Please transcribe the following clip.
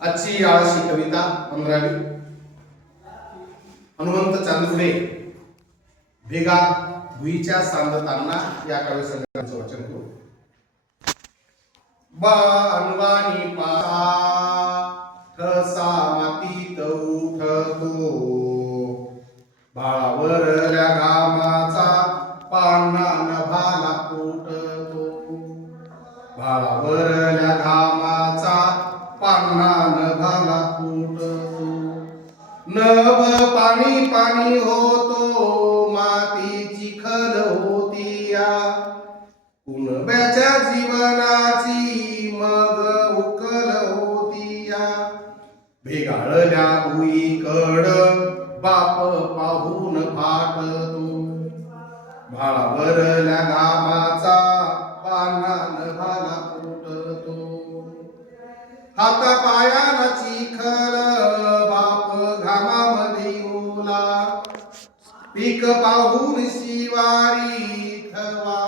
आजची आळशी कविता 15वी. हनुमंत चांदपुडे भेगा भुईच्या सांदताना या काव्यसंग्रहाचं वाचन करू. बाणवानी पासा ठसा मातीत उठतो, भाळावरल्या घामाचा पाना नभाला फुटतो, भाळावरल्या घामाचा पाना नभाला फुटतो. नभ पाणी पाणी होतो, माती चिखल होती या, कुणब्याच्या जीवनाची मग उकल होती या. भेगाळल्या भुईकड बाप पाहून फाटतो, भाळावरल्या घामाचा पाना नभाला फुटतो. हाता पायाला चिखल बाप घामामध्ये ओला, पीक पाहून शिवारी थवा